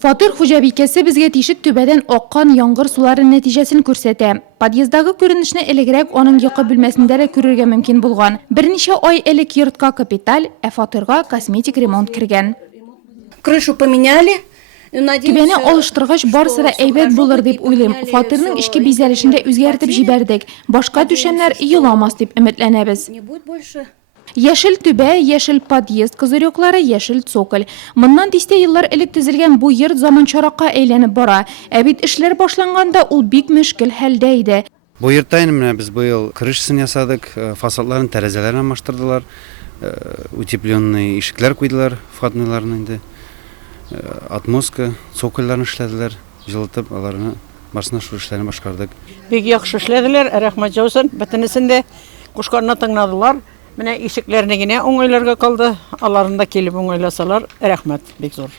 Фатир хуҗабикәсе безгә тишек түбәдән аккан яңгыр сулары нәтиҗәсен күрсәтә. Подъездагы күренешне элегрәк аның йокы бүлмәсендә дә күрергә мөмкин булган. Берничә ай элек йортка капиталь, фатирга косметик ремонт кергән. Крышу поменяли. Түбәне алыштыргач барысы да әйбәт булыр дип уйлыйм. Фатирның ичке бизәлешен дә үзгәртеп җибәрдек. Башка түшәмнәр йоламас дип өметләнәбез. Яшел түбә, яшел подъезд козырёклары, яшел цоколь. Моннан дистә еллар элек төзелгән бу йорт заманчаракка әйләнеп бара. Ә бит эшләр башланганда ул бик мөшкел хәлдә иде. Бу йортта менә без быел крышасын ясадык, фасадларын, тәрәзәләрен алмаштырдылар, утепленный ишекләр куйдылар, входныйларны инде. Отмостка, цокольларын эшләделәр, җылытып аларны барсына шу эшләрне башкардык. Бик яхшы эшләделәр, рәхмәт җаусын, бөтенесен дә кушканны тыңладылар. Менә ишекләрне генә уңайларга калды, аларында килеп уңайласалар, рәхмәт, бик зур.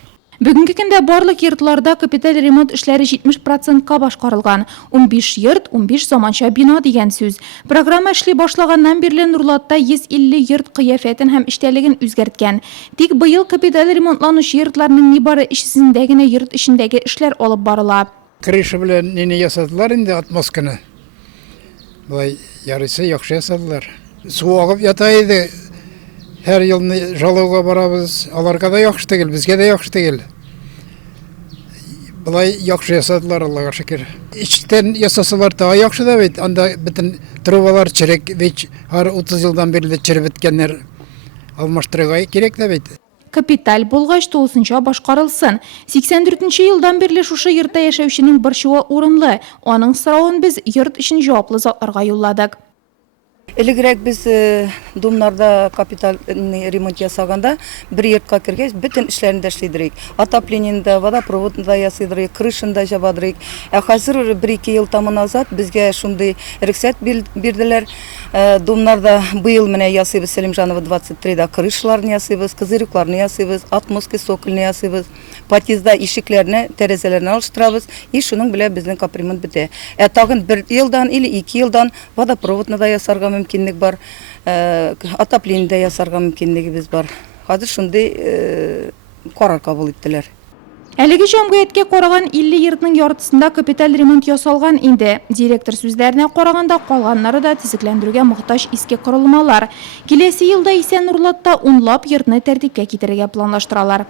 Бүгенге көндә барлык йортларда капиталь ремонт эшләре 70%-ка башкарылган. 15 йорт, 15 заманча бина дигән сүз. Программа эшли башлаганнан бирле Нурлатта 150 йорт кыяфәтен һәм эштәлеген үзгәрткән. Тик быел капиталь ремонтланучы йортларның нибары ишсезендә генә йорт эчендәге эшләр алып барыла. Крыша белән нене ясадылар инде, отмостканы. Булай ярыйсы яхшы ясадылар. Су агып ята иде. Һәр елны жалауга барабыз. Аларга да яхшы түгел, безгә дә яхшы түгел. Булай яхшы ясадылар, Аллага шөкер. Иштән ясасалар да яхшы да бит. Анда бөтен трубалар черек, бит һәр 30 елдан бирле череп беткәннәр алмаштырырга кирәк дә бит. Капиталь булгач тулысынча башкарылсын. 84нче елдан бирле шушы йортта яшәүченең борчуы урынлы. Аның соравын без йорт өчен җаваплы затларга юлладык. Элегрәк без домнарда капитальный ремонт ясаганда бер йортка кергәч бөтен эшләрне дә эшлидерик. Отоплениеда, водопроводында ясыйдырык, крышында җабадырык. Ә хәзер 1-2 ел таман назад безгә шундый рөхсәт бирделәр. Домнарда быел менә ясыйбыз, Сәлимҗанова 23-да крышаларны ясыйбыз, кызырыкларны ясыйбыз, отмостка сокольны ясыйбыз. Подъездда ишекләрне, тәрәзәләрне алыштырабыз. И шуның белән безнең капремонт бетә. Ә тагын 1 елдан или 2 елдан водопроводны да ясарга мөмкинлек бар. Отоплениеда ясарга мөмкинлегебез бар. Хәзер шундый карар кабул иттеләр. Әлеге җәмгыятькә караган 50 йортның яртысында капиталь ремонт ясалган инде. Директор сүзләренә караганда калганнары да төзекләндерүгә мохтаҗ иске корылмалар. Киләсе елда исә Нурлатта 10 лап йортны тәртипкә китерергә планлаштыралар.